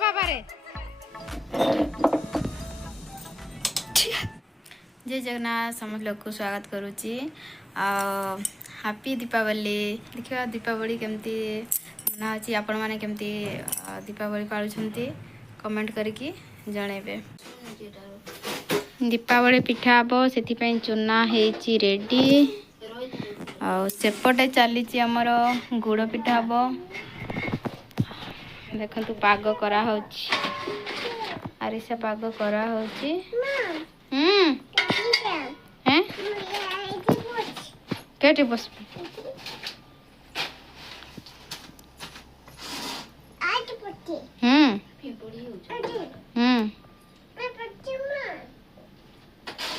बाबा रे जय जगन्नाथ समस्त लोग को स्वागत करुच्ची हैप्पी दीपावली। देखिए दीपावली केमती मना होची आपण माने केमती दीपावली पालुछंती कमेंट करके जणेबे। दीपावली पिठा हबो सेति पई चुना हेची रेडी आ सेपटे चलीची हमर गुड़ पिठा हबो। देखंतु पाग करा होची आरिसा पाग करा होची। हैं केटे बस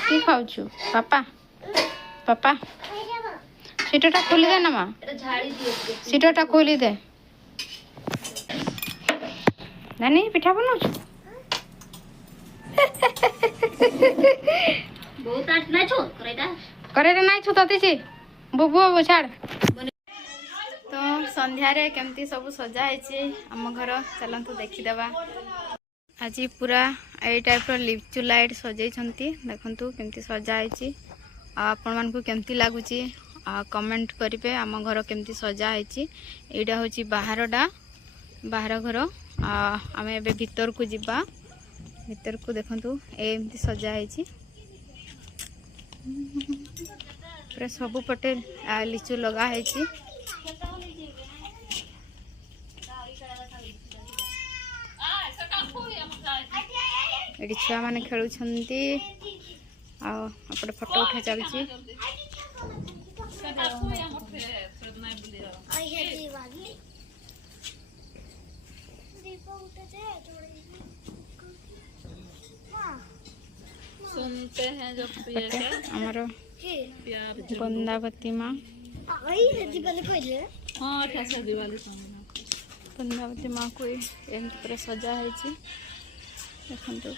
की खाऊछु पापा पापा सीटटा खोली दे ना माँ सीटटा खोली दे नानी पिठा बनाऊछु बहुत आठ ना छो करेटा नाइ छु ततीची बुबु बाबू छाड़। तो संध्या रे केमती सब सजा हेची हम घर चलंतु देखि देबा। आज पूरा ए टाइप रो लिचु लाइट सजै छंती देखंतु केमती सजा हेची आपण मान को केमती लागुची कमेंट करिवे। हम घर केमती सजा हेची एडा होची बाहरडा बाहर घर आमे एबे भीतर को जिबा। भीतर को देखंतु एमती सजा हेची पूरा सबु पटे लिचु लगा हेची। एडी छुआ माने खेलु छंती आ अपने फोटो उठा चलची। सुनते हैं जो हमारो बंदावती माँ बंदावती माँ को एमती पूरा सजा है देखंतु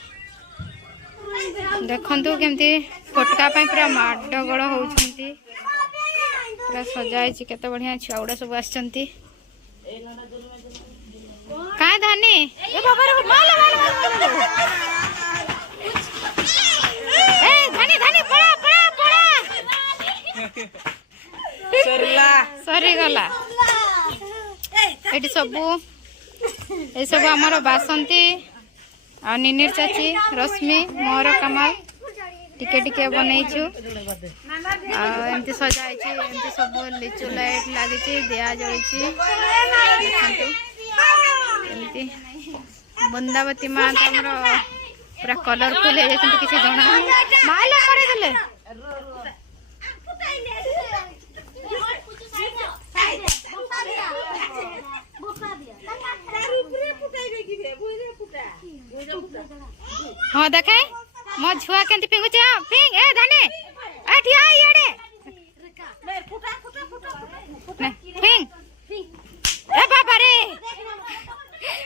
देखंतु केमती फटका पे पूरा माडगोल होउछंती पूरा सजा है केते बढ़िया छुआउडा सब आछंती। का धानी ए बाबा रे माला माला ए धानी धानी पड़ा पड़ा पड़ा सरला सरी गला एटी सब हमर बासंती आ निनिर चाची रश्मि मोर कमाल टिके टिके बनैछु आ एमती सजा आइछि एमती सब लिचु लाइट लागिछि दिया जळिछि एमती बंदावती मां हमर पूरा कलरफुल है जैसे किसी जणा माला करे देले हाँ देखे मो छुआ केंती फिंगुछ फिंग ए धाने ए ठिया इडे फिंग ए बाबा रे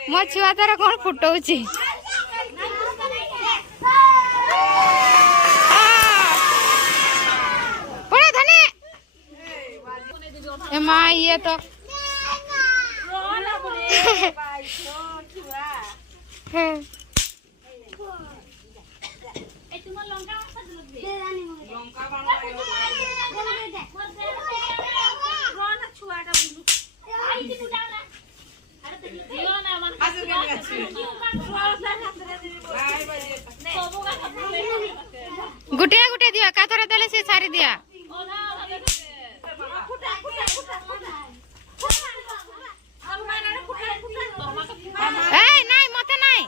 मो छुआ तार कोन फुटौची पड़े धाने ए मां ये तो गुटिया गुटिया दिया का थोड़ा देले से सारी दिया ए नहीं मते नहीं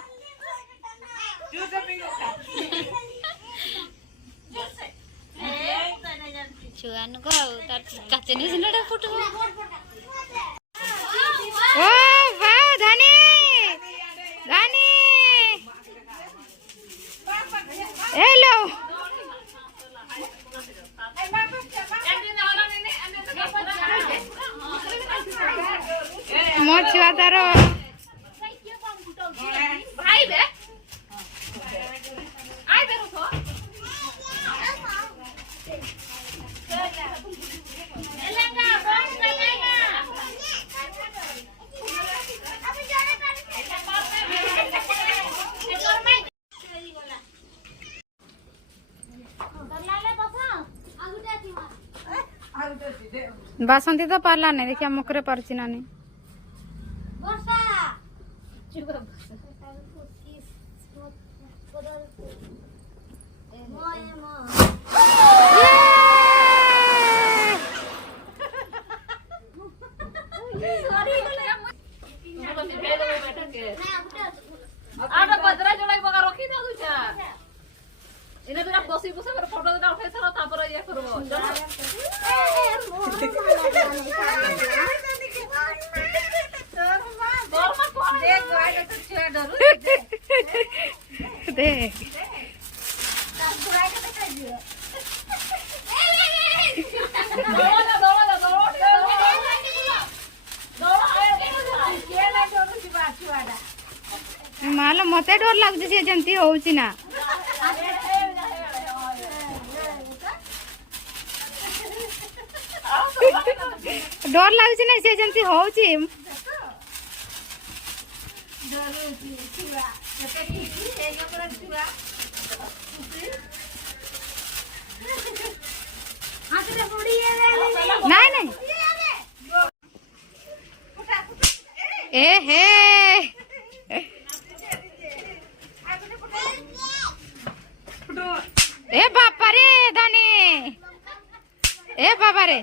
छुआन को तार काचनी सिनडा फुटो ओ वाह धानी धानी हेलो मो छुआ तार भाई बे आई बे रखो एलेगा बस चलेगा अभी जाने बासंती तो पारला नहीं देखिए मकरे पारची ना नहीं आटा बजरा जोड़ाई बगा रखी था तुझा इने बिना बसी बसे पर फोटो देता उठे सर तापर ये करबो देख माल मते डर लागुଛି ସେ ଯେମିତି ହଉଛି ନା डर लागुଛି ନା ସେ ଯେମିତି ହଉଛି नहीं नहीं ए हे ए बापा रे दानी ए बाबा रे